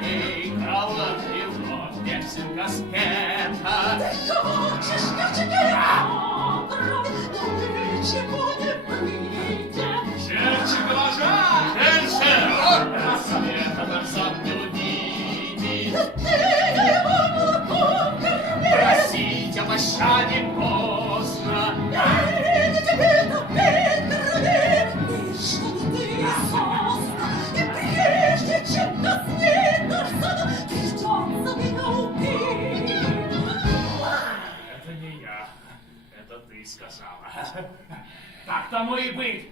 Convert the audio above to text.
моей головы вновь песенка спета. Ты хочешь, я тебе крови, но ничего не выйдет. Черче глаза! Черче! Рассвета нам сам не увидит. Ты его молоком корми. Просить о пощаде поздно. Я тебе напить крови, и что ты создан, и прежде чем доснет наш сон, придется меня убить. Это не я. Это ты сказала. Так тому и быть.